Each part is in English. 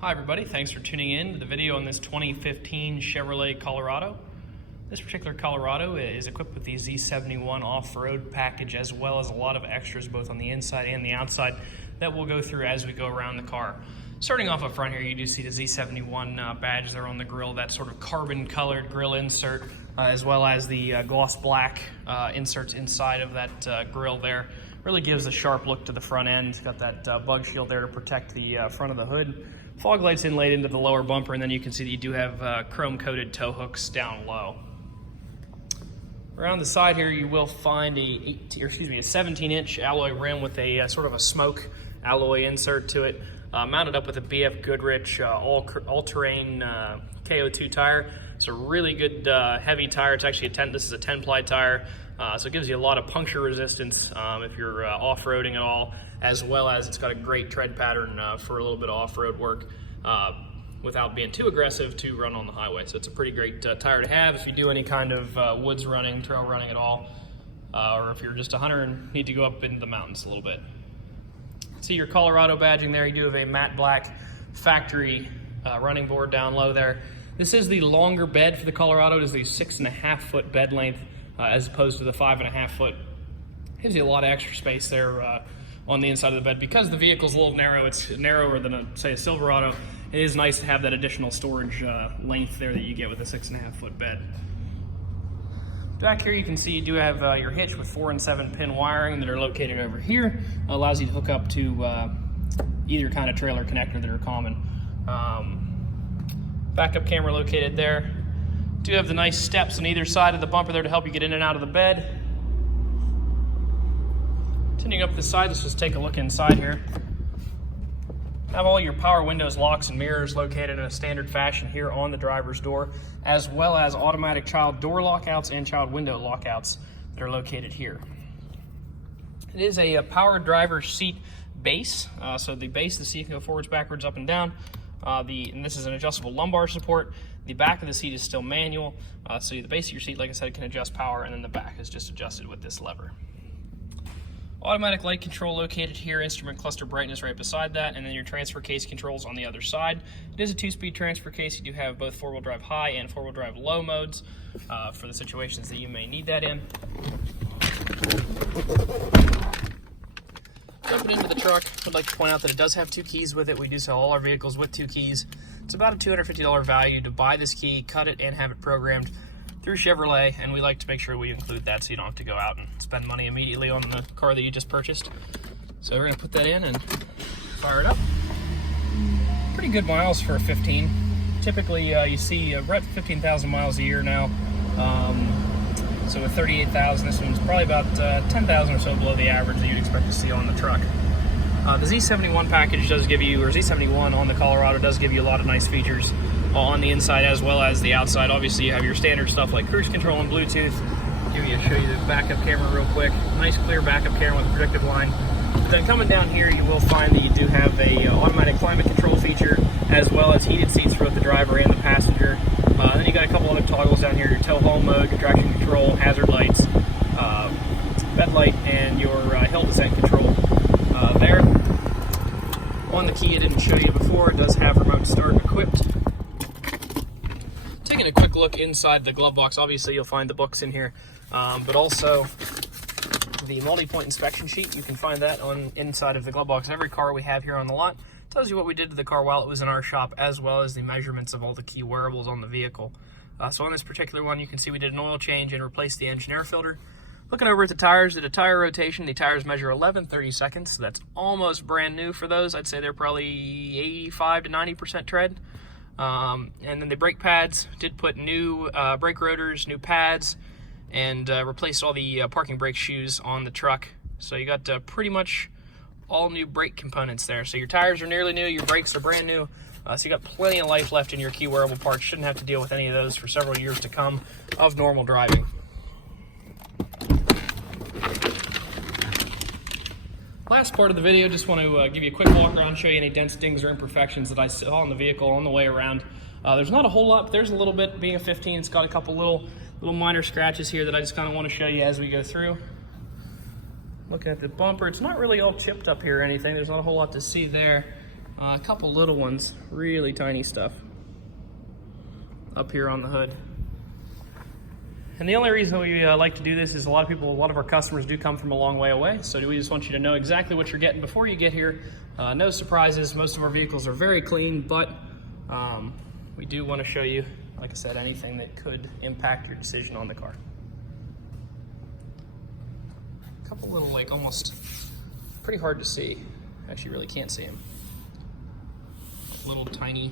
Hi everybody, thanks for tuning in to the video on this 2015 Chevrolet Colorado. This particular Colorado is equipped with the Z71 off-road package as well as a lot of extras both on the inside and the outside that we'll go through as we go around the car. Starting off up front here, you do see the Z71 badge there on the grille, that sort of carbon colored grille insert, as well as the gloss black inserts inside of that grille there. Really gives a sharp look to the front end. It's got that bug shield there to protect the front of the hood. Fog lights inlaid into the lower bumper, and then you can see that you do have chrome-coated tow hooks down low. Around the side here, you will find a 17-inch alloy rim with a sort of a smoke alloy insert to it, mounted up with a BF Goodrich all-terrain KO2 tire. It's a really good heavy tire. It's actually this is a 10-ply tire, so it gives you a lot of puncture resistance if you're off-roading at all, as well as it's got a great tread pattern for a little bit of off-road work without being too aggressive to run on the highway. So it's a pretty great tire to have if you do any kind of woods running, trail running at all, or if you're just a hunter and need to go up into the mountains a little bit. See your Colorado badging there. You do have a matte black factory running board down low there. This is the longer bed for the Colorado. It is the 6.5-foot bed length as opposed to the 5.5-foot. Gives you a lot of extra space there on the inside of the bed. Because the vehicle's a little narrow, it's narrower than say a Silverado, it is nice to have that additional storage length there that you get with a 6.5-foot bed. Back here you can see you do have your hitch with 4 and 7 pin wiring that are located over here. It allows you to hook up to either kind of trailer connector that are common. Backup camera located there. Do have the nice steps on either side of the bumper there to help you get in and out of the bed. Continuing up the side, let's just take a look inside here. Have all your power windows, locks, and mirrors located in a standard fashion here on the driver's door, as well as automatic child door lockouts and child window lockouts that are located here. It is a power driver seat base, so the base of the seat can go forwards, backwards, up and down. And this is an adjustable lumbar support. The back of the seat is still manual, so the base of your seat, like I said, can adjust power, and then the back is just adjusted with this lever. Automatic light control located here, instrument cluster brightness right beside that, and then your transfer case controls on the other side. It is a 2-speed transfer case. You do have both 4-wheel drive high and 4-wheel drive low modes for the situations that you may need that in. Jumping into the truck, I'd like to point out that it does have 2 keys with it. We do sell all our vehicles with 2 keys. It's about a $250 value to buy this key, cut it, and have it programmed through Chevrolet, and we like to make sure we include that so you don't have to go out and spend money immediately on the car that you just purchased. So we're going to put that in and fire it up. Pretty good miles for a 15. Typically you see we're at 15,000 miles a year now. So with 38,000, this one's probably about 10,000 or so below the average that you'd expect to see on the truck. The Z71 package does give you, or Z71 on the Colorado does give you a lot of nice features on the inside as well as the outside. Obviously you have your standard stuff like cruise control and Bluetooth. Show you the backup camera real quick. Nice clear backup camera with a predictive line. But then coming down here you will find that you do have a automatic climate control feature as well as heated seats for both the driver and the passenger. Then you got a couple other toggles down here, your tow haul mode, your traction control, hazard lights, bed light, and your hill descent control there. On the key I didn't show you before, it does have remote start equipped. Taking a quick look inside the glove box, obviously you'll find the books in here, but also the multi-point inspection sheet. You can find that on inside of the glove box. Every car we have here on the lot tells you what we did to the car while it was in our shop, as well as the measurements of all the key wearables on the vehicle. So on this particular one, you can see we did an oil change and replaced the engine air filter. Looking over at the tires, did a tire rotation. The tires measure 11/30 seconds, so that's almost brand new for those. I'd say they're probably 85 to 90% tread. And then the brake pads, did put new brake rotors, new pads, and replaced all the parking brake shoes on the truck. So you got pretty much all new brake components there. So your tires are nearly new, your brakes are brand new. So you got plenty of life left in your key wearable parts. Shouldn't have to deal with any of those for several years to come of normal driving. Last part of the video, just want to give you a quick walk around, show you any dents, dings, or imperfections that I saw on the vehicle on the way around. There's not a whole lot, but there's a little bit. Being a 15, it's got a couple little minor scratches here that I just kind of want to show you as we go through. Looking at the bumper, it's not really all chipped up here or anything. There's not a whole lot to see there. A couple little ones, really tiny stuff up here on the hood. And the only reason we like to do this is a lot of our customers do come from a long way away, so we just want you to know exactly what you're getting before you get here. No surprises. Most of our vehicles are very clean, but we do want to show you, like I said, anything that could impact your decision on the car. A couple little, like, almost pretty hard to see. Actually, really can't see them. Little tiny,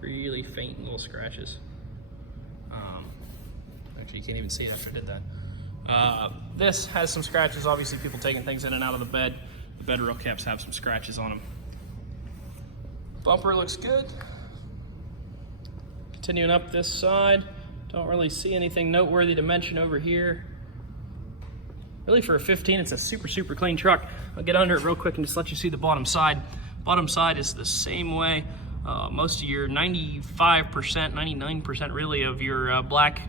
really faint little scratches. Actually, you can't even see it after I did that. This has some scratches. Obviously, people taking things in and out of the bed. The bed rail caps have some scratches on them. Bumper looks good. Continuing up this side, don't really see anything noteworthy to mention over here. Really, for a 15, it's a super clean truck. I'll get under it real quick and just let you see the bottom side. Bottom side is the same way. Most of your 95%, 99% really of your black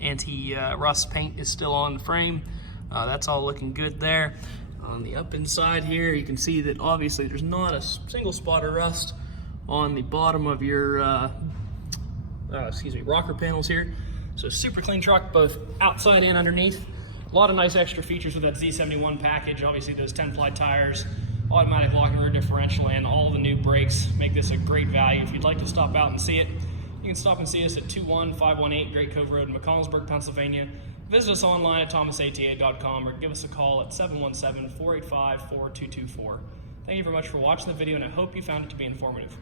anti-rust paint is still on the frame. That's all looking good there. On the up inside here, you can see that obviously there's not a single spot of rust on the bottom of your rocker panels here. So super clean truck, both outside and underneath. A lot of nice extra features with that Z71 package. Obviously those 10-ply tires, automatic locking rear differential, and all the new brakes make this a great value. If you'd like to stop out and see it, you can stop and see us at 21518 Great Cove Road in McConnellsburg, Pennsylvania. Visit us online at thomasata.com or give us a call at 717-485-4224. Thank you very much for watching the video, and I hope you found it to be informative.